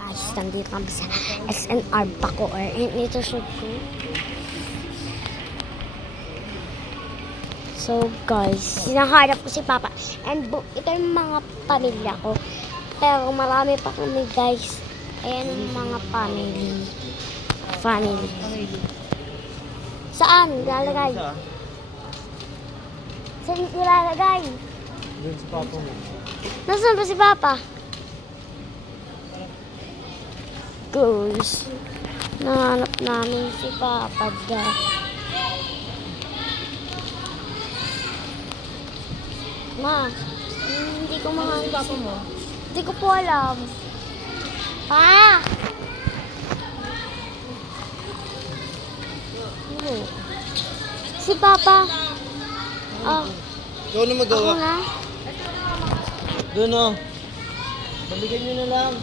guys, nandito kami sa SNR Bacoor. And ito shoot ko. So guys, hinahanap ko si Papa. And ito yung mga pamilya ko. Pero marami pa kami guys. Ayan yung mga family. Saan? Ilalagay? Saan ilalagay? Doon sa papa mo. Nasaan ba si Papa? Guys, nahanap namin si Papa da. Ma, hindi ko mahanap si Papa mo. Hindi ko po alam. Pa! Ano? Si Papa. Ah, Ikaw na ako magawa. na. Doon o. Balikan nyo na lang.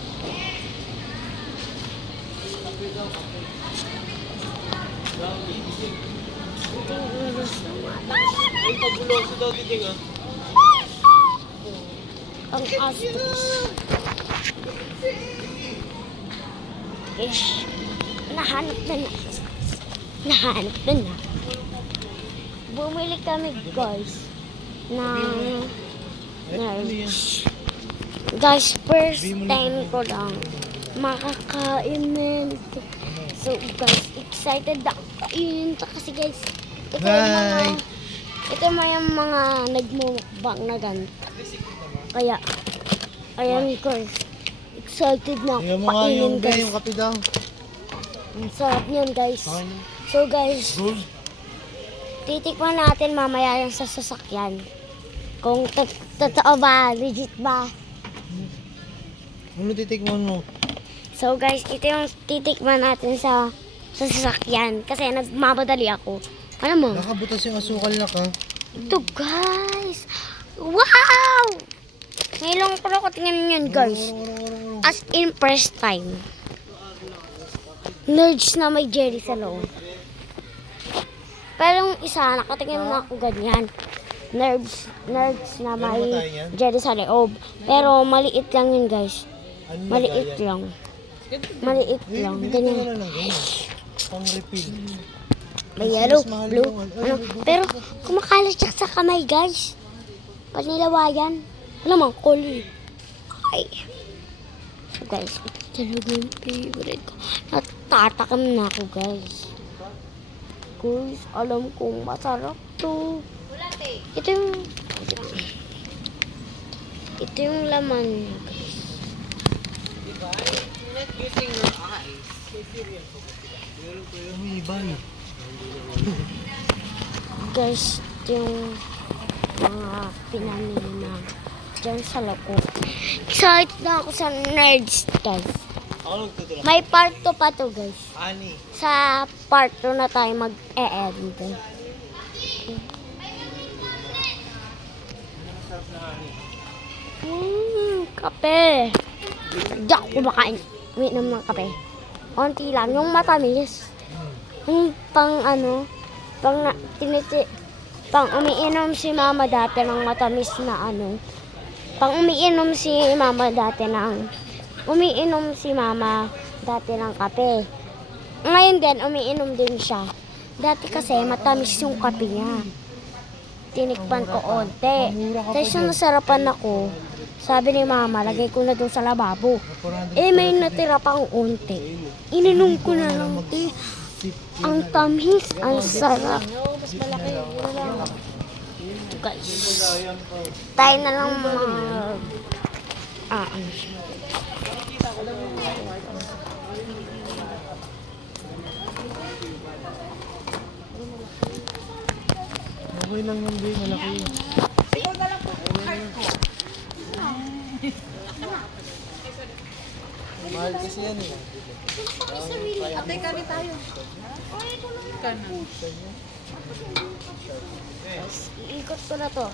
Ay, pabuloso daw titing ah. Ang astos. Ish. Nahanap na. Bumili kami guys ng nerds. Guys, first time ko lang makakain nito. So guys, excited ako kainin ito kasi guys, ito yung mga nagmumukbang na ganito. Kaya, ayan guys, excited na ako Tingnan mo nga kainin yung guys. yung kape daw. Ang sarap niyan guys. So guys, titikman natin mamaya yung sa sasakyan. Kung totoo ba, legit ba. Ano titikman mo? So guys, ito yung titikman natin sa sasakyan. Kasi nagmamadali ako. Ano mo? Nakabutas yung asukal na ka. Ito guys! Wow! Ngayon ko na ko tingnan yun guys. As in first time. Nerds na may jelly sa loob. Pero yung isa, nakatingin na ako ganyan. Nerds na may jelly sa loob. Pero maliit lang yun guys. Maliit lang. Maliit lang. Ganyan. Pang refill. May yellow, blue, ano. Pero kumakalat siya sa kamay guys. Panilawayan. Alam mo, kulay. Ay. So guys, ito talaga yung favorite ko. Natatakam na ako guys. Guys, alam kong masarap to. Ito yung laman niya guys. Not using your eyes. May iba eh. Guys, ito yung mga pinamili na dyan sa lako. Excited na ako sa nerds guys. Ako nagtutulak. May part 2 pa to guys. Ani. Sa part 2 na tayo mag-e-end. Kape. Hindi ako kumakain. Uminom ng kape. Konti lang. Yung matamis. Yung pang umiinom si mama dati ng matamis na umiinom si mama dati ng kape. Ngayon din, umiinom din siya. Dati kasi matamis yung kape niya. Tinikpan ko onte. Tapos yung nasarapan ako, sabi ni mama, lagay ko na doon sa lababo. May natira pang onte. Ininom ko na lang, te. Ang tamis, ang sarap. Guys, tayo na lang Okay lang yung day, malaki yun. Mahal kasi yan eh. Atay kami tayo. Ikot ko na to.